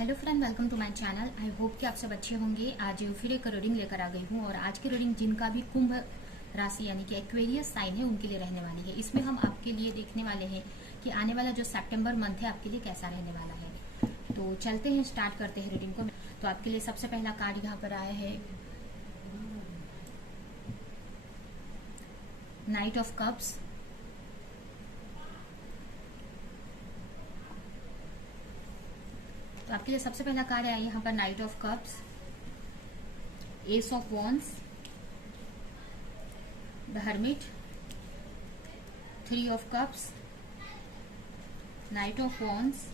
Hello friend, welcome to my channel. I hope कि आप सब अच्छे होंगे। आज फिर एक रीडिंग लेकर आ गई हूँ और आज की रीडिंग जिनका भी कुंभ राशि यानी कि एक्वेरियस साइन है उनके लिए रहने वाली है। इसमें हम आपके लिए देखने वाले हैं कि आने वाला जो सितंबर मंथ है आपके लिए कैसा रहने वाला है। तो चलते हैं, स्टार्ट करते हैं रीडिंग को। तो आपके लिए सबसे पहला कार्ड यहाँ पर आया है नाइट ऑफ कप्स। तो आपके लिए सबसे पहला कार्ड है यहाँ पर night of cups, S of wands, the hermit, three of cups, night of wands,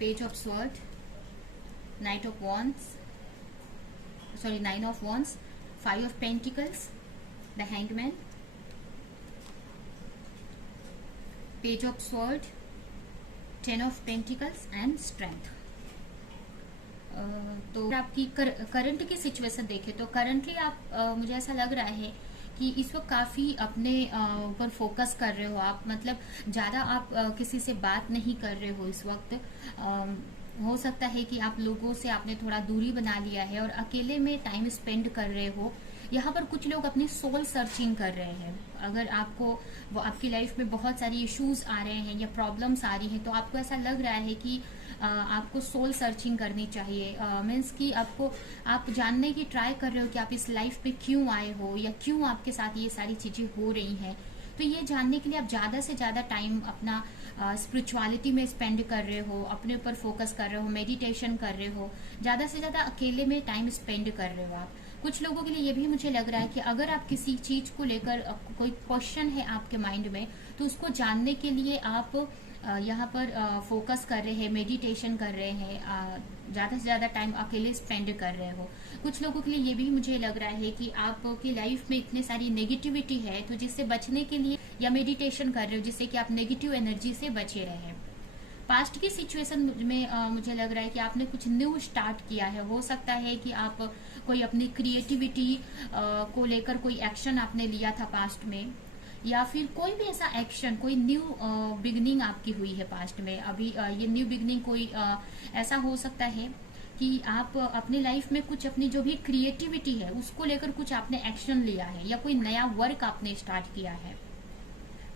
page of sword, night of wands, sorry nine of wands, five of pentacles, the hangman, page of sword, ten of pentacles and strength. तो आपकी current की situation देखें तो currently आप मुझे ऐसा लग रहा है कि इस वक्त काफी अपने ऊपर फोकस कर रहे हो आप, मतलब ज्यादा आप किसी से बात नहीं कर रहे हो इस वक्त। हो सकता है कि आप लोगों से आपने थोड़ा दूरी बना लिया है और अकेले में टाइम स्पेंड कर रहे हो। यहाँ पर कुछ लोग अपनी सोल सर्चिंग कर रहे हैं। अगर आपको वो आपकी लाइफ में बहुत सारी इश्यूज आ रहे हैं या प्रॉब्लम्स आ रही हैं तो आपको ऐसा लग रहा है कि आपको सोल सर्चिंग करनी चाहिए। मीन्स कि आप जानने की ट्राई कर रहे हो कि आप इस लाइफ पे क्यों आए हो या क्यों आपके साथ ये सारी चीजें हो रही हैं। तो ये जानने के लिए आप ज्यादा से ज्यादा टाइम अपना स्पिरिचुअलिटी में स्पेंड कर रहे हो, अपने ऊपर फोकस कर रहे हो, मेडिटेशन कर रहे हो, ज्यादा से ज्यादा अकेले में टाइम स्पेंड कर रहे हो आप। कुछ लोगों के लिए ये भी मुझे लग रहा है कि अगर आप किसी चीज को लेकर कोई क्वेश्चन है आपके माइंड में तो उसको जानने के लिए आप यहाँ पर फोकस कर रहे हैं, मेडिटेशन कर रहे हैं, ज्यादा से ज्यादा टाइम अकेले स्पेंड कर रहे हो। कुछ लोगों के लिए ये भी मुझे लग रहा है कि आपकी लाइफ में इतनी सारी नेगेटिविटी है तो जिससे बचने के लिए या मेडिटेशन कर रहे हो जिससे कि आप नेगेटिव एनर्जी से बचे रहे। पास्ट की सिचुएशन में मुझे लग रहा है कि आपने कुछ न्यू स्टार्ट किया है। हो सकता है कि आप कोई अपनी क्रिएटिविटी को लेकर कोई एक्शन आपने लिया था पास्ट में, या फिर कोई भी ऐसा एक्शन, कोई न्यू बिगनिंग आपकी हुई है पास्ट में। अभी ये न्यू बिगनिंग कोई ऐसा हो सकता है कि आप अपनी लाइफ में कुछ अपनी जो भी क्रिएटिविटी है उसको लेकर कुछ आपने एक्शन लिया है या कोई नया वर्क आपने स्टार्ट किया है।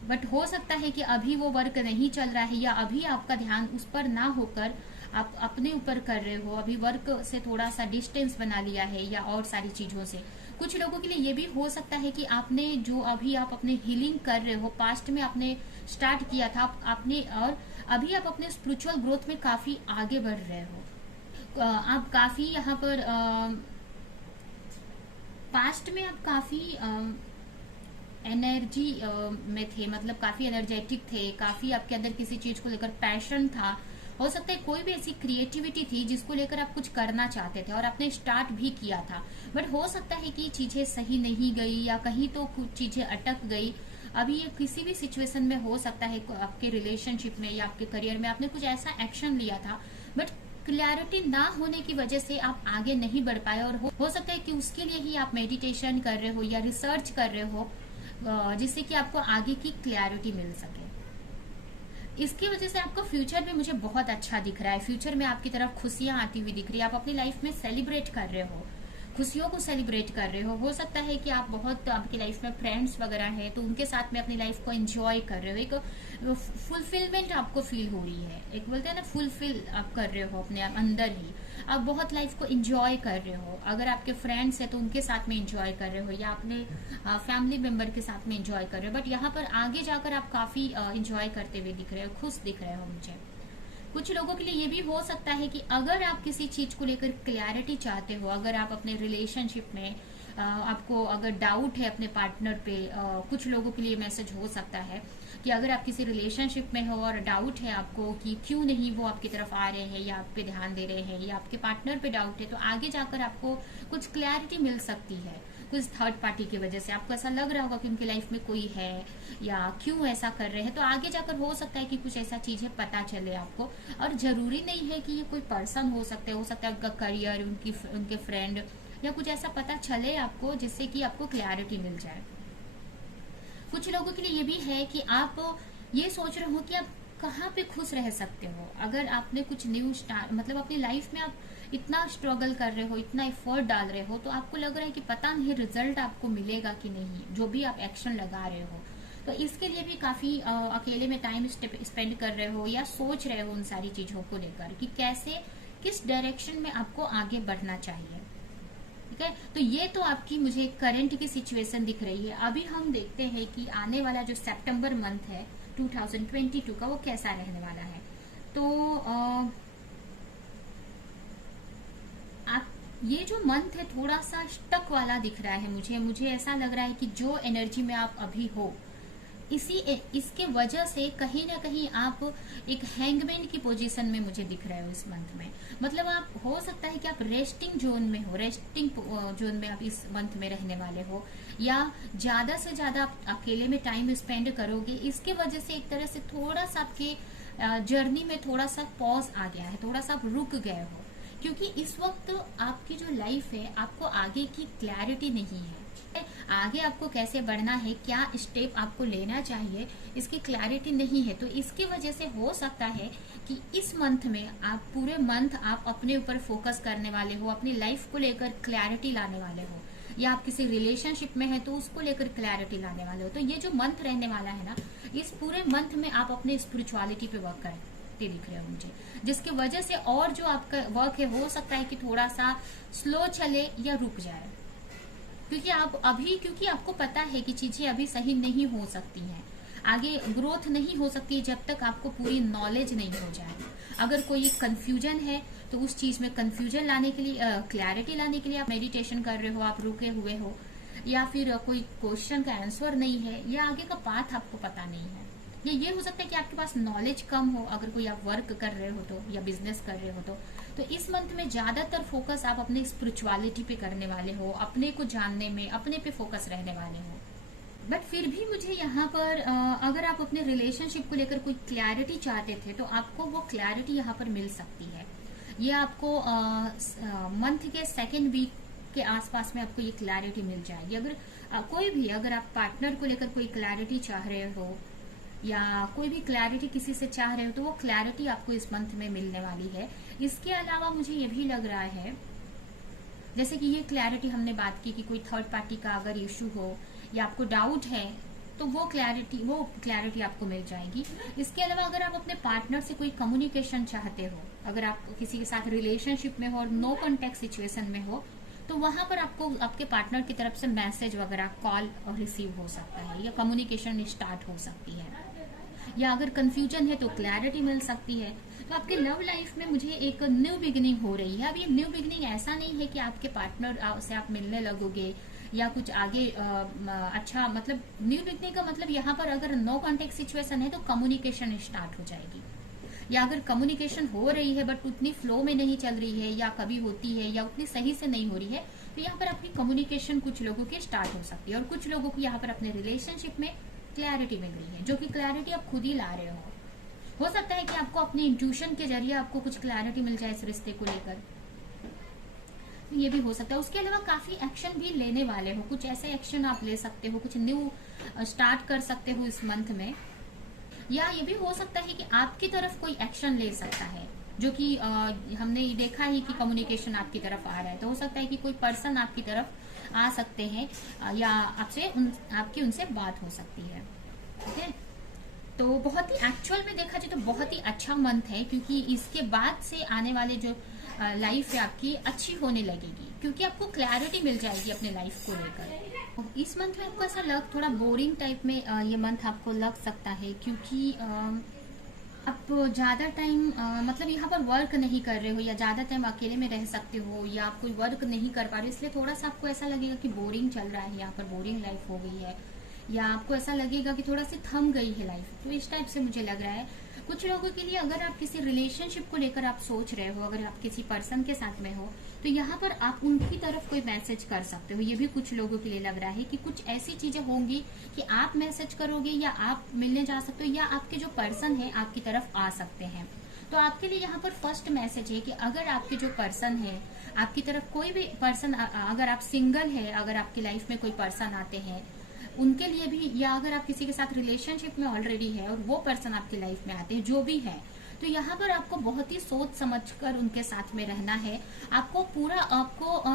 बट हो सकता है कि अभी वो वर्क नहीं चल रहा है या अभी आपका ध्यान उस पर ना होकर आप अपने ऊपर कर रहे हो, अभी वर्क से थोड़ा सा डिस्टेंस बना लिया है या और सारी चीजों से। कुछ लोगों के लिए ये भी हो सकता है कि आपने जो अभी आप अपने हीलिंग कर रहे हो, पास्ट में आपने स्टार्ट किया था आपने, और अभी आप अपने स्पिरिचुअल ग्रोथ में काफी आगे बढ़ रहे हो। आप काफी यहाँ पर पास्ट में आप काफी एनर्जी में थे, मतलब काफी एनर्जेटिक थे, काफी आपके अंदर किसी चीज को लेकर पैशन था। हो सकता है कोई भी ऐसी क्रिएटिविटी थी जिसको लेकर आप कुछ करना चाहते थे और आपने स्टार्ट भी किया था, बट हो सकता है कि चीजें सही नहीं गई या कहीं तो कुछ चीजें अटक गई। अभी ये किसी भी सिचुएशन में हो सकता है, आपके रिलेशनशिप में या आपके करियर में आपने कुछ ऐसा एक्शन लिया था बट क्लैरिटी ना होने की वजह से आप आगे नहीं बढ़ पाए, और हो सकता है कि उसके लिए ही आप मेडिटेशन कर रहे हो या रिसर्च कर रहे हो जिससे कि आपको आगे की क्लैरिटी मिल सके। इसकी वजह से आपको फ्यूचर में मुझे बहुत अच्छा दिख रहा है। फ्यूचर में आपकी तरफ खुशियां आती हुई दिख रही है। आप अपनी लाइफ में सेलिब्रेट कर रहे हो, खुशियों को सेलिब्रेट कर रहे हो। हो सकता है कि आप बहुत आपकी लाइफ में फ्रेंड्स वगैरह हैं तो उनके साथ में अपनी लाइफ को एंजॉय कर रहे हो। एक फुलफिलमेंट आपको फील हो रही है, एक बोलते हैं ना फुलफिल आप कर रहे हो अपने अंदर ही। आप बहुत लाइफ को एंजॉय कर रहे हो। अगर आपके फ्रेंड्स हैं तो उनके साथ में एंजॉय कर रहे हो या अपने फैमिली मेंबर के साथ में एंजॉय कर रहे हो। बट यहाँ पर आगे जाकर आप काफी एंजॉय करते हुए दिख रहे हो, खुश दिख रहे हो मुझे। कुछ लोगों के लिए ये भी हो सकता है कि अगर आप किसी चीज को लेकर क्लैरिटी चाहते हो, अगर आप अपने रिलेशनशिप में आपको अगर डाउट है अपने पार्टनर पे, कुछ लोगों के लिए मैसेज हो सकता है कि अगर आप किसी रिलेशनशिप में हो और डाउट है आपको कि क्यों नहीं वो आपकी तरफ आ रहे हैं या आप पे ध्यान दे रहे हैं या आपके पार्टनर पे डाउट है, तो आगे जाकर आपको कुछ क्लैरिटी मिल सकती है। कुछ थर्ड पार्टी की वजह से आपको ऐसा लग रहा होगा कि उनकी लाइफ में कोई है या क्यों ऐसा कर रहे हैं, तो आगे जाकर हो सकता है कि कुछ ऐसा चीजें पता चले आपको। और जरूरी नहीं है कि ये कोई पर्सन हो सकता है उनका करियर, उनके फ्रेंड या कुछ ऐसा पता चले आपको जिससे कि आपको क्लैरिटी मिल जाए। कुछ लोगों के लिए ये भी है कि आप ये सोच रहे हो कि आप कहाँ पे खुश रह सकते हो। अगर आपने कुछ न्यू स्टार्ट मतलब अपनी लाइफ में आप इतना स्ट्रगल कर रहे हो, इतना एफर्ट डाल रहे हो, तो आपको लग रहा है कि पता नहीं रिजल्ट आपको मिलेगा कि नहीं, जो भी आप एक्शन लगा रहे हो। तो इसके लिए भी काफी अकेले में टाइम स्पेंड कर रहे हो या सोच रहे हो उन सारी चीजों को लेकर कि कैसे, किस डायरेक्शन में आपको आगे बढ़ना चाहिए। ठीक है, तो ये तो आपकी मुझे करंट की सिचुएशन दिख रही है। अभी हम देखते हैं कि आने वाला जो सितंबर मंथ है 2022 का, वो कैसा रहने वाला है। तो आप ये जो मंथ है थोड़ा सा स्टक वाला दिख रहा है मुझे ऐसा लग रहा है कि जो एनर्जी में आप अभी हो इसके वजह से कहीं ना कहीं आप एक हैंगमैन की पोजीशन में मुझे दिख रहे हो इस मंथ में। मतलब आप हो सकता है कि आप रेस्टिंग जोन में हो, रेस्टिंग जोन में आप इस मंथ में रहने वाले हो, या ज्यादा से ज्यादा आप अकेले में टाइम स्पेंड करोगे। इसके वजह से एक तरह से थोड़ा सा आपके जर्नी में थोड़ा सा पॉज आ गया है, थोड़ा सा आप रुक गए हो, क्योंकि इस वक्त आपकी जो लाइफ है आपको आगे की क्लैरिटी नहीं है। आगे आपको कैसे बढ़ना है, क्या स्टेप आपको लेना चाहिए, इसकी क्लैरिटी नहीं है। तो इसकी वजह से हो सकता है कि इस मंथ में आप पूरे मंथ आप अपने ऊपर फोकस करने वाले हो, अपनी लाइफ को लेकर क्लैरिटी लाने वाले हो, या आप किसी रिलेशनशिप में है तो उसको लेकर क्लैरिटी लाने वाले हो। तो ये जो मंथ रहने वाला है ना, इस पूरे मंथ में आप अपने स्पिरिचुअलिटी पे वर्क करते दिख रहे हो मुझे, जिसकी वजह से और जो आपका वर्क है हो सकता है कि थोड़ा सा स्लो चले या रुक जाए, क्योंकि आपको पता है कि चीजें अभी सही नहीं हो सकती हैं, आगे ग्रोथ नहीं हो सकती है जब तक आपको पूरी नॉलेज नहीं हो जाए। अगर कोई कंफ्यूजन है तो उस चीज में कंफ्यूजन लाने के लिए, क्लैरिटी लाने के लिए आप मेडिटेशन कर रहे हो, आप रुके हुए हो, या फिर कोई क्वेश्चन का आंसर नहीं है, या आगे का पाथ आपको पता नहीं है, या ये हो सकता है कि आपके पास नॉलेज कम हो, अगर कोई आप वर्क कर रहे हो तो, या बिजनेस कर रहे हो तो इस मंथ में ज्यादातर फोकस आप अपने स्पिरिचुअलिटी पे करने वाले हो, अपने को जानने में, अपने पे फोकस रहने वाले हो। बट फिर भी मुझे यहाँ पर अगर आप अपने रिलेशनशिप को लेकर कोई क्लैरिटी चाहते थे तो आपको वो क्लैरिटी यहाँ पर मिल सकती है। ये आपको मंथ के सेकेंड वीक के आसपास में आपको ये क्लैरिटी मिल जाएगी। अगर आप पार्टनर को लेकर कोई क्लैरिटी चाह रहे हो, या कोई भी क्लैरिटी किसी से चाह रहे हो, तो वो क्लैरिटी आपको इस मंथ में मिलने वाली है। इसके अलावा मुझे ये भी लग रहा है, जैसे कि ये क्लैरिटी हमने बात की कि कोई थर्ड पार्टी का अगर इश्यू हो या आपको डाउट है तो वो क्लैरिटी आपको मिल जाएगी। इसके अलावा अगर आप अपने पार्टनर से कोई कम्युनिकेशन चाहते हो, अगर आप किसी के साथ रिलेशनशिप में हो और नो कॉन्टेक्ट सिचुएशन में हो, तो वहां पर आपको आपके पार्टनर की तरफ से मैसेज वगैरह, कॉल रिसीव हो सकता है, या कम्युनिकेशन स्टार्ट हो सकती है, या अगर कंफ्यूजन है तो क्लैरिटी मिल सकती है। तो आपके लव लाइफ में मुझे एक न्यू बिगिनिंग हो रही है। अब ये न्यू बिगिनिंग ऐसा नहीं है कि आपके पार्टनर से आप मिलने लगोगे या कुछ आगे अच्छा, मतलब न्यू बिगिनिंग का मतलब यहाँ पर अगर नो कॉन्टेक्ट सिचुएशन है तो कम्युनिकेशन स्टार्ट हो जाएगी, या अगर कम्युनिकेशन हो रही है बट उतनी फ्लो में नहीं चल रही है, या कभी होती है या उतनी सही से नहीं हो रही है, तो यहाँ पर अपनी कम्युनिकेशन कुछ लोगों की स्टार्ट हो सकती है। और कुछ लोगों को यहाँ पर अपने रिलेशनशिप में क्लैरिटी मिल रही है, जो कि क्लैरिटी आप खुद ही ला रहे हो सकता है कि आपको अपने इंट्यूशन के जरिए आपको कुछ क्लैरिटी मिल जाए इस रिश्ते को लेकर, ये भी हो सकता है। उसके अलावा काफी एक्शन भी लेने वाले हो, कुछ ऐसे एक्शन आप ले सकते हो, कुछ न्यू स्टार्ट कर सकते हो इस मंथ में, या ये भी हो सकता है कि आपकी तरफ कोई एक्शन ले सकता है, जो कि हमने देखा ही कि कम्युनिकेशन आपकी तरफ आ रहा है, तो हो सकता है कि कोई पर्सन आपकी तरफ आ सकते हैं, या आपकी उनसे बात हो सकती है। ठीक है, तो बहुत ही एक्चुअल में देखा जाए तो बहुत ही अच्छा मंथ है, क्योंकि इसके बाद से आने वाले जो लाइफ है आपकी अच्छी होने लगेगी, क्योंकि आपको क्लैरिटी मिल जाएगी अपने लाइफ को लेकर। इस मंथ में आपको ऐसा थोड़ा बोरिंग टाइप में ये मंथ आपको लग सकता है, क्योंकि आप ज्यादा टाइम मतलब यहाँ पर वर्क नहीं कर रहे हो, या ज्यादा टाइम अकेले में रह सकते हो, या आप कोई वर्क नहीं कर पा रहे हो, इसलिए थोड़ा सा आपको ऐसा लगेगा कि बोरिंग चल रहा है, यहाँ पर बोरिंग लाइफ हो गई है, या आपको ऐसा लगेगा कि थोड़ा सी थम गई है लाइफ। तो इस टाइप से मुझे लग रहा है कुछ लोगों के लिए। अगर आप किसी रिलेशनशिप को लेकर आप सोच रहे हो, अगर आप किसी पर्सन के साथ में हो, तो यहाँ पर आप उनकी तरफ कोई मैसेज कर सकते हो। ये भी कुछ लोगों के लिए लग रहा है कि कुछ ऐसी चीजें होंगी कि आप मैसेज करोगे, या आप मिलने जा सकते हो, या आपके जो पर्सन है आपकी तरफ आ सकते हैं। तो आपके लिए यहाँ पर फर्स्ट मैसेज है कि अगर आपके जो पर्सन है आपकी तरफ, कोई भी पर्सन, अगर आप सिंगल है, अगर आपकी लाइफ में कोई पर्सन आते हैं उनके लिए भी, या अगर आप किसी के साथ रिलेशनशिप में ऑलरेडी है और वो पर्सन आपकी लाइफ में आते हैं, जो भी है, तो यहाँ पर आपको बहुत ही सोच समझकर उनके साथ में रहना है। आपको पूरा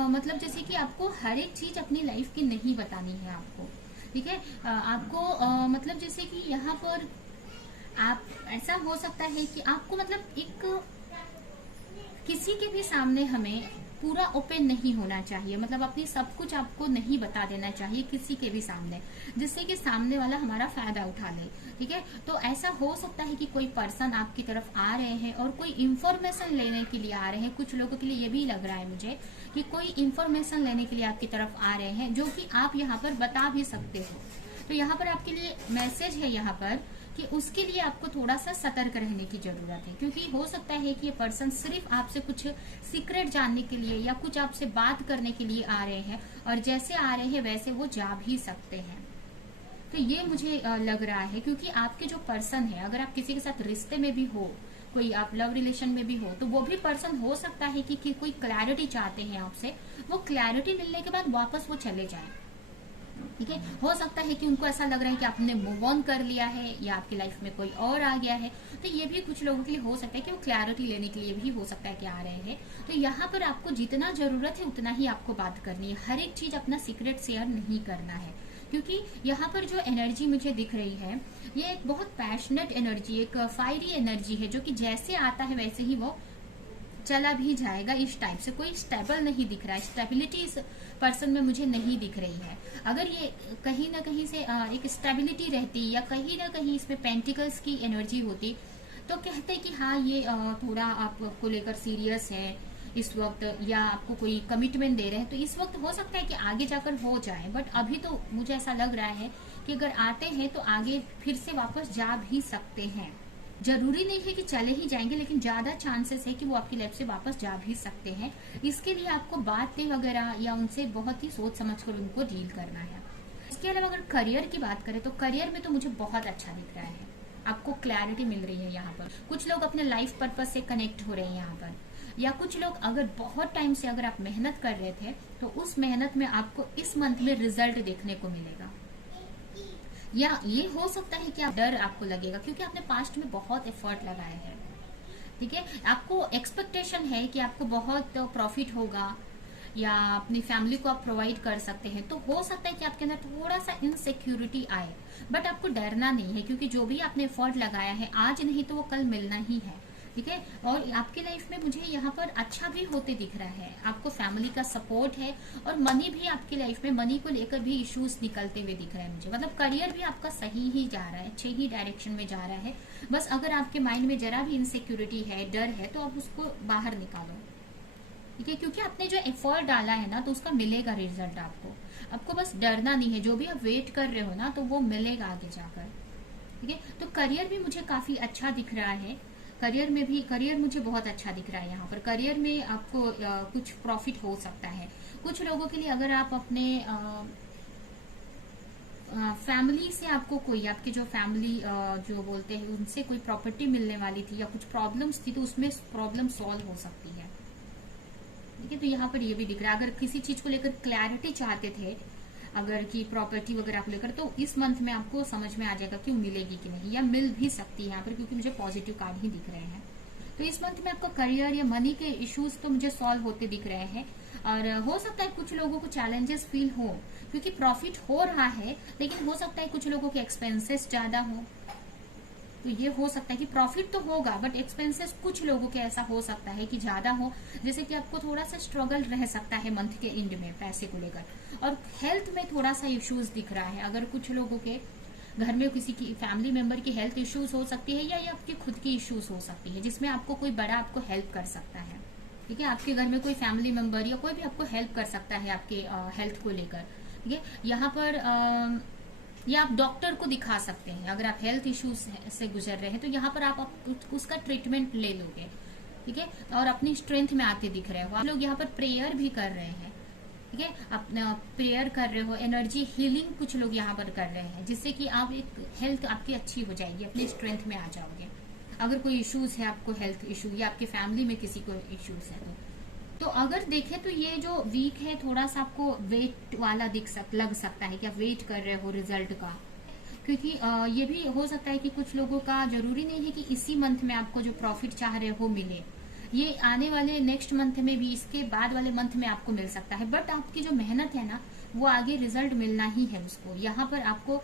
मतलब जैसे कि आपको हर एक चीज अपनी लाइफ की नहीं बतानी है आपको, ठीक है। आपको मतलब जैसे कि यहाँ पर आप, ऐसा हो सकता है कि आपको मतलब एक किसी के भी सामने हमें पूरा ओपन नहीं होना चाहिए, मतलब अपनी सब कुछ आपको नहीं बता देना चाहिए किसी के भी सामने, जिससे कि सामने वाला हमारा फायदा उठा ले, ठीक है। तो ऐसा हो सकता है कि कोई पर्सन आपकी तरफ आ रहे हैं और कोई इंफॉर्मेशन लेने के लिए आ रहे हैं। कुछ लोगों के लिए ये भी लग रहा है मुझे कि कोई इंफॉर्मेशन लेने के लिए आपकी तरफ आ रहे हैं, जो कि आप यहाँ पर बता भी सकते हो। तो यहाँ पर आपके लिए मैसेज है यहाँ पर कि उसके लिए आपको थोड़ा सा सतर्क रहने की जरूरत है, क्योंकि हो सकता है कि ये पर्सन सिर्फ आपसे कुछ सीक्रेट जानने के लिए या कुछ आपसे बात करने के लिए आ रहे हैं, और जैसे आ रहे हैं वैसे वो जा भी सकते हैं। तो ये मुझे लग रहा है, क्योंकि आपके जो पर्सन है, अगर आप किसी के साथ रिश्ते में भी हो, कोई आप लव रिलेशन में भी हो, तो वो भी पर्सन हो सकता है कि कोई क्लैरिटी चाहते हैं आपसे, वो क्लैरिटी मिलने के बाद वापस वो चले जाए, ठीक है। हो सकता है कि उनको ऐसा लग रहा है कि आपने मूव ऑन कर लिया है या आपकी लाइफ में कोई और आ गया है। तो ये भी कुछ लोगों के लिए हो सकता है कि वो क्लैरिटी लेने के लिए भी हो सकता है कि आ रहे हैं। तो यहाँ पर आपको जितना जरूरत है उतना ही आपको बात करनी है, हर एक चीज अपना सीक्रेट शेयर नहीं करना है, क्योंकि यहाँ पर जो एनर्जी मुझे दिख रही है, ये एक बहुत पैशनेट एनर्जी, एक फायरी एनर्जी है, जो कि जैसे आता है वैसे ही वो चला भी जाएगा। इस टाइप से कोई स्टेबल नहीं दिख रहा है, स्टेबिलिटी इस पर्सन में मुझे नहीं दिख रही है। अगर ये कहीं ना कहीं से एक स्टेबिलिटी रहती या कहीं ना कहीं इसमें पेंटिकल्स की एनर्जी होती, तो कहते कि हाँ ये थोड़ा आपको लेकर सीरियस है इस वक्त, या आपको कोई कमिटमेंट दे रहे हैं, तो इस वक्त हो सकता है कि आगे जाकर हो जाए। बट अभी तो मुझे ऐसा लग रहा है कि अगर आते हैं तो आगे फिर से वापस जा भी सकते हैं। जरूरी नहीं है कि चले ही जाएंगे, लेकिन ज्यादा चांसेस है कि वो आपकी लाइफ से वापस जा भी सकते हैं। इसके लिए आपको बातें वगैरह या उनसे बहुत ही सोच समझकर उनको डील करना है। इसके अलावा अगर करियर की बात करें, तो करियर में तो मुझे बहुत अच्छा दिख रहा है, आपको क्लैरिटी मिल रही है। यहाँ पर कुछ लोग अपने लाइफ पर्पज से कनेक्ट हो रहे हैं यहाँ पर, या कुछ लोग अगर बहुत टाइम से अगर आप मेहनत कर रहे थे, तो उस मेहनत में आपको इस मंथ में रिजल्ट देखने को मिलेगा। या ये हो सकता है कि आप डर आपको लगेगा, क्योंकि आपने पास्ट में बहुत एफर्ट लगाया है, ठीक है। आपको एक्सपेक्टेशन है कि आपको बहुत प्रॉफिट होगा, या अपनी फैमिली को आप प्रोवाइड कर सकते हैं। तो हो सकता है कि आपके अंदर थोड़ा सा इनसिक्योरिटी आए, बट आपको डरना नहीं है, क्योंकि जो भी आपने एफर्ट लगाया है, आज नहीं तो वो कल मिलना ही है, ठीक है। और आपकी लाइफ में मुझे यहाँ पर अच्छा भी होते दिख रहा है, आपको फैमिली का सपोर्ट है, और मनी भी आपकी लाइफ में, मनी को लेकर भी इश्यूज निकलते हुए दिख रहे हैं मुझे। मतलब करियर भी आपका सही ही जा रहा है, अच्छे ही डायरेक्शन में जा रहा है। बस अगर आपके माइंड में जरा भी इनसिक्योरिटी है, डर है, तो आप उसको बाहर निकालो, ठीक है। क्योंकि आपने जो एफर्ट डाला है ना, तो उसका मिलेगा रिजल्ट आपको बस डरना नहीं है। जो भी आप वेट कर रहे हो ना, तो वो मिलेगा आगे जाकर, ठीक है। तो करियर भी मुझे काफी अच्छा दिख रहा है, करियर मुझे बहुत अच्छा दिख रहा है। यहाँ पर करियर में आपको कुछ प्रॉफिट हो सकता है। कुछ लोगों के लिए अगर आप अपने फैमिली से, आपको कोई आपके जो फैमिली जो बोलते हैं उनसे कोई प्रॉपर्टी मिलने वाली थी या कुछ प्रॉब्लम्स थी, तो उसमें प्रॉब्लम सॉल्व हो सकती है, ठीक है। तो यहाँ पर ये भी दिख रहा है, अगर किसी चीज को लेकर क्लैरिटी चाहते थे, अगर की प्रॉपर्टी वगैरह को लेकर, तो इस मंथ में आपको समझ में आ जाएगा कि मिलेगी कि नहीं, या मिल भी सकती है यहाँ पर, क्योंकि मुझे पॉजिटिव कार्ड ही दिख रहे हैं। तो इस मंथ में आपको करियर या मनी के इश्यूज तो मुझे सॉल्व होते दिख रहे हैं। और हो सकता है कुछ लोगों को चैलेंजेस फील हो, क्योंकि प्रॉफिट हो रहा है, लेकिन हो सकता है कुछ लोगों के एक्सपेंसेस ज्यादा हो। तो ये हो सकता है कि प्रॉफिट तो होगा, बट एक्सपेंसेस कुछ लोगों के ऐसा हो सकता है कि ज्यादा हो, जैसे कि आपको थोड़ा सा स्ट्रगल रह सकता है मंथ के एंड में पैसे को लेकर। और हेल्थ में थोड़ा सा इश्यूज दिख रहा है, अगर कुछ लोगों के घर में किसी की फैमिली मेंबर की हेल्थ इश्यूज हो सकती है, या ये आपकी खुद की इश्यूज हो सकती है, जिसमें आपको कोई बड़ा आपको हेल्प कर सकता है, ठीक है। आपके घर में कोई फैमिली मेंबर या कोई भी आपको हेल्प कर सकता है आपके हेल्थ को लेकर, ठीक है। यहाँ पर या आप डॉक्टर को दिखा सकते हैं, अगर आप हेल्थ इश्यूज से गुजर रहे हैं, तो यहाँ पर आप उसका ट्रीटमेंट ले लोगे, ठीक है। और अपनी स्ट्रेंथ में आते दिख रहे हो। आप लोग यहाँ पर प्रेयर भी कर रहे हैं, ठीक है, अपना प्रेयर कर रहे हो, एनर्जी हीलिंग कुछ लोग यहाँ पर कर रहे हैं, जिससे कि आप एक हेल्थ आपकी अच्छी हो जाएगी, अपनी स्ट्रेंथ में आ जाओगे। अगर कोई इश्यूज है आपको, हेल्थ इश्यू, या आपके फैमिली में किसी को इश्यूज है, तो अगर देखें तो ये जो वीक है थोड़ा सा आपको वेट वाला लग सकता है कि आप वेट कर रहे हो रिजल्ट का, क्योंकि ये भी हो सकता है कि कुछ लोगों का जरूरी नहीं है कि इसी मंथ में आपको जो प्रॉफिट चाह रहे हो मिले, ये आने वाले नेक्स्ट मंथ में भी, इसके बाद वाले मंथ में आपको मिल सकता है। बट आपकी जो मेहनत है ना, वो आगे रिजल्ट मिलना ही है उसको। यहाँ पर आपको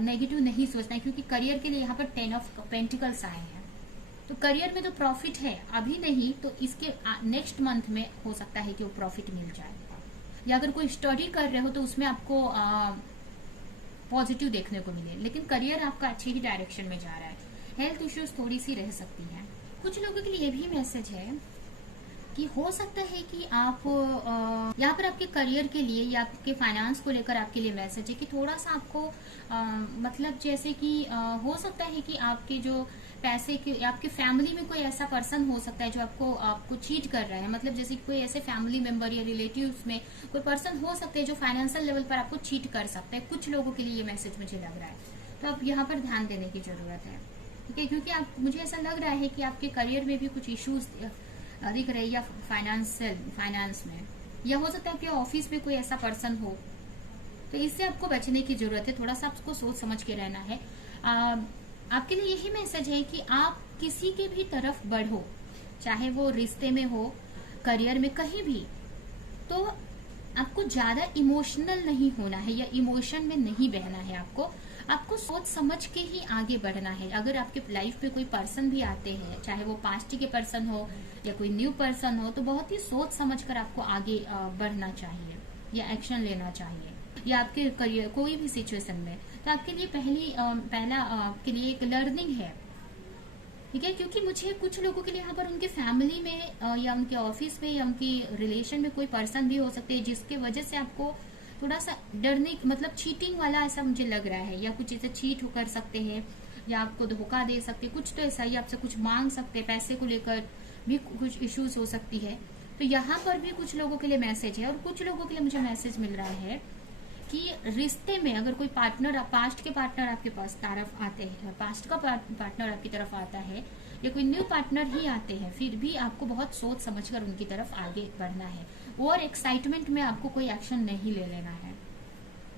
नेगेटिव नहीं सोचना है, क्योंकि करियर के लिए यहाँ पर 10 ऑफ पेंटिकल्स आए हैं। तो करियर में तो प्रॉफिट है, अभी नहीं तो इसके नेक्स्ट मंथ में हो सकता है कि वो प्रॉफिट मिल जाए। या अगर कोई स्टडी कर रहे हो तो उसमें आपको पॉजिटिव देखने को मिले, लेकिन करियर आपका अच्छी ही डायरेक्शन में जा रहा है। हेल्थ इश्यूज थोड़ी सी रह सकती है। कुछ लोगों के लिए ये भी मैसेज है कि हो सकता है कि आप यहाँ पर आपके करियर के लिए या आपके फाइनेंस को लेकर आपके लिए मैसेज है कि थोड़ा सा आपको मतलब जैसे कि हो सकता है कि आपके जो पैसे के, आपके फैमिली में कोई ऐसा पर्सन हो सकता है जो आपको चीट कर रहा है। मतलब जैसे कोई ऐसे फैमिली मेंबर या रिलेटिव्स में कोई पर्सन हो सकते हैं जो फाइनेंशियल लेवल पर आपको चीट कर सकता है। कुछ लोगों के लिए ये मैसेज मुझे लग रहा है, तो आप यहाँ पर ध्यान देने की जरूरत है, ठीक है? क्योंकि आप, मुझे ऐसा लग रहा है कि आपके करियर में भी कुछ इश्यूज दिख रहे, या फाइनेंस में, या हो सकता है आपके ऑफिस में कोई ऐसा पर्सन हो, तो इससे आपको बचने की जरूरत है। थोड़ा सा आपको सोच समझ के रहना है। आपके लिए यही मैसेज है कि आप किसी के भी तरफ बढ़ो, चाहे वो रिश्ते में हो, करियर में, कहीं भी, तो आपको ज्यादा इमोशनल नहीं होना है या इमोशन में नहीं बहना है। आपको सोच समझ के ही आगे बढ़ना है। अगर आपके लाइफ में कोई पर्सन भी आते हैं, चाहे वो पास्ट के पर्सन हो या कोई न्यू पर्सन हो, तो बहुत ही सोच समझ कर आपको आगे बढ़ना चाहिए या एक्शन लेना चाहिए, या आपके करियर कोई भी सिचुएशन में। तो आपके लिए पहला आपके लिए एक लर्निंग है, ठीक है? क्योंकि मुझे कुछ लोगों के लिए यहाँ पर उनके फैमिली में या उनके ऑफिस में या उनके रिलेशन में कोई पर्सन भी हो सकते हैं जिसके वजह से आपको थोड़ा सा डरने, मतलब चीटिंग वाला ऐसा मुझे लग रहा है, या कुछ ऐसे चीट कर सकते हैं या आपको धोखा दे सकते हैं, कुछ तो ऐसा ही आपसे कुछ मांग सकते हैं, पैसे को लेकर भी कुछ इश्यूज हो सकती है। तो यहाँ पर भी कुछ लोगों के लिए मैसेज है। और कुछ लोगों के लिए मुझे मैसेज मिल रहा है कि रिश्ते में अगर कोई पार्टनर, पास्ट के पार्टनर आपके पास तरफ आते हैं, पास्ट का पार्टनर आपकी तरफ आता है, या कोई न्यू पार्टनर ही आते हैं, फिर भी आपको बहुत सोच समझकर उनकी तरफ आगे बढ़ना है। और एक्साइटमेंट में आपको कोई एक्शन नहीं ले लेना है,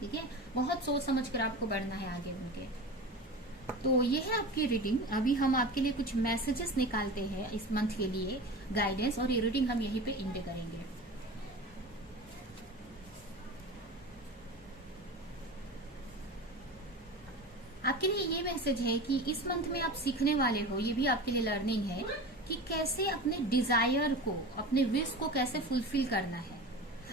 ठीक है? बहुत सोच समझकर आपको बढ़ना है आगे उनके। तो ये है आपकी रीडिंग। अभी हम आपके लिए कुछ मैसेजेस निकालते हैं इस मंथ के लिए, गाइडेंस, और ये रीडिंग हम यहीं पे एंड करेंगे। आपके लिए ये मैसेज है कि इस मंथ में आप सीखने वाले हो, ये भी आपके लिए लर्निंग है कि कैसे अपने डिजायर को, अपने विश को कैसे फुलफिल करना है।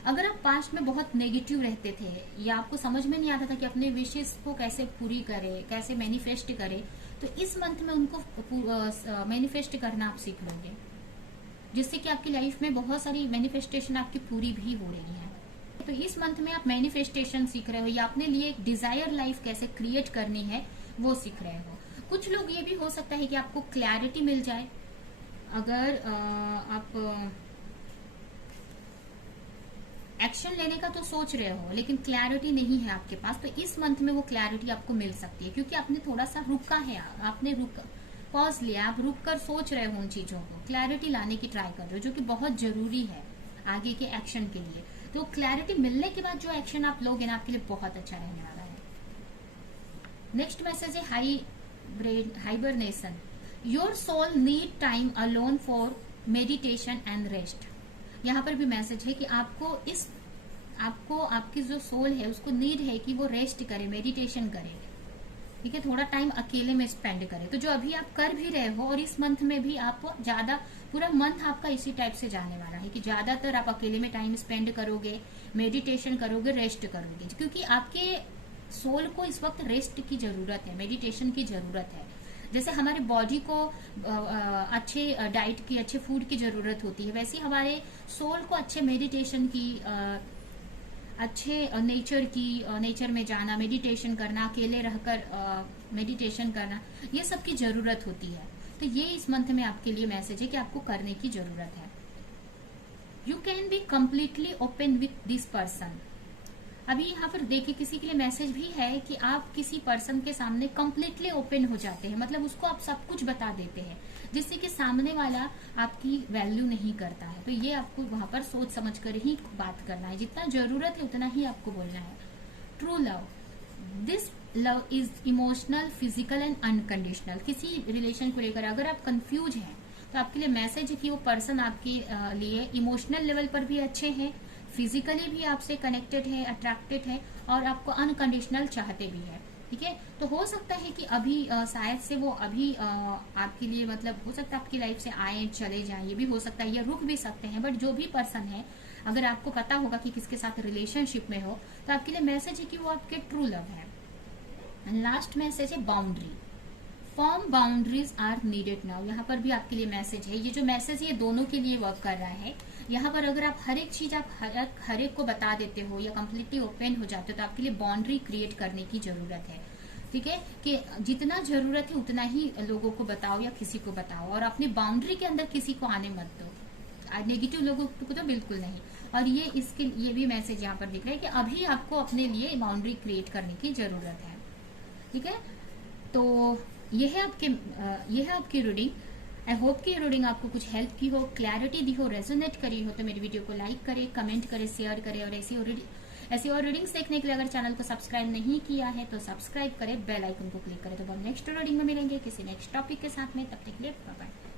अगर आप पास्ट में बहुत नेगेटिव रहते थे या आपको समझ में नहीं आता था कि अपने विशेस को कैसे पूरी करें, कैसे मैनिफेस्ट करें, तो इस मंथ में उनको मैनिफेस्ट करना आप सीख लोगे, जिससे कि आपकी लाइफ में बहुत सारी मैनिफेस्टेशन आपकी पूरी भी हो रही है। तो इस मंथ में आप मैनिफेस्टेशन सीख रहे हो, या अपने लिए एक डिजायर लाइफ कैसे क्रिएट करनी है वो सीख रहे हो। कुछ लोग ये भी हो सकता है कि आपको क्लैरिटी मिल जाए। अगर आप एक्शन लेने का तो सोच रहे हो लेकिन क्लैरिटी नहीं है आपके पास, तो इस मंथ में वो क्लैरिटी आपको मिल सकती है, क्योंकि आपने थोड़ा सा रुका है, आपने पॉज लिया, आप रुक कर सोच रहे हो उन चीजों को, क्लैरिटी लाने की ट्राई कर रहे हो, जो कि बहुत जरूरी है आगे के एक्शन के लिए। तो क्लैरिटी मिलने के बाद जो एक्शन आप लोगे ना, आपके लिए बहुत अच्छा रहने वाला है। नेक्स्ट मैसेज है hibernation. Your soul need time alone for meditation and rest. यहाँ पर भी मैसेज है कि आपको आपकी जो सोल है उसको नीड है कि वो रेस्ट करे, मेडिटेशन करे, ठीक है? थोड़ा टाइम अकेले में स्पेंड करे। तो जो अभी आप कर भी रहे हो, और इस मंथ में भी आप ज्यादा, पूरा मंथ आपका इसी टाइप से जाने वाला है कि ज्यादातर आप अकेले में टाइम स्पेंड करोगे, मेडिटेशन करोगे, रेस्ट करोगे, क्योंकि आपके सोल को इस वक्त रेस्ट की जरूरत है, मेडिटेशन की जरूरत है। जैसे हमारे बॉडी को अच्छे डाइट की, अच्छे फूड की जरूरत होती है, वैसे हमारे सोल को अच्छे मेडिटेशन की, अच्छे नेचर में जाना, मेडिटेशन करना, अकेले रहकर मेडिटेशन करना, ये सब की जरूरत होती है। तो ये इस मंथ में आपके लिए मैसेज है कि आपको करने की जरूरत है। You can be completely open with this person. अभी यहाँ पर देखिए किसी के लिए मैसेज भी है कि आप किसी पर्सन के सामने कंप्लीटली ओपन हो जाते हैं, मतलब उसको आप सब कुछ बता देते हैं, जिससे कि सामने वाला आपकी वैल्यू नहीं करता है। तो ये आपको वहां पर सोच समझ कर ही बात करना है, जितना जरूरत है उतना ही आपको बोलना है। True love, this love is emotional, physical and unconditional. किसी रिलेशन को लेकर अगर आप कंफ्यूज हैं तो आपके लिए मैसेज है कि वो पर्सन आपके लिए इमोशनल लेवल पर भी अच्छे हैं, फिजिकली भी आपसे कनेक्टेड है, अट्रैक्टेड है, और आपको अनकंडीशनल चाहते भी है। ठीक है, तो हो सकता है कि अभी शायद से वो अभी आपके लिए मतलब हो सकता है आपकी लाइफ से आए चले जाए, ये भी हो सकता है, ये रुक भी सकते हैं। बट जो भी पर्सन है, अगर आपको पता होगा कि किसके साथ रिलेशनशिप में हो, तो आपके लिए मैसेज है कि वो आपके ट्रू लव है। लास्ट मैसेज है boundary, form boundaries are needed now. यहाँ पर भी आपके लिए मैसेज है, ये जो मैसेज है ये दोनों के लिए वर्क कर रहा है। यहाँ पर अगर आप हर एक चीज आप हर एक को बता देते हो या कम्प्लीटली ओपन हो जाते हो, तो आपके लिए बाउंड्री क्रिएट करने की जरूरत है। ठीक है, कि जितना जरूरत है उतना ही लोगों को बताओ या किसी को बताओ, और अपनी बाउंड्री के अंदर किसी को आने मत दो, नेगेटिव लोगों को तो बिल्कुल नहीं। और ये भी मैसेज यहाँ पर दिख रहा है कि अभी आपको अपने लिए बाउंड्री क्रिएट करने की जरूरत है। ठीक है, तो ये है आपकी रीडिंग। आई होप कि ये रीडिंग आपको कुछ हेल्प की हो, क्लैरिटी दी हो, रेजोनेट करी हो। तो मेरी वीडियो को लाइक करें, कमेंट करें, शेयर करें, और ऐसी और रीडिंग्स देखने के लिए अगर चैनल को सब्सक्राइब नहीं किया है तो सब्सक्राइब करें, बेल आइकन को क्लिक करें। तो हम नेक्स्ट रीडिंग में मिलेंगे किसी नेक्स्ट टॉपिक के साथ में, तब तक के लिए बाय बाय।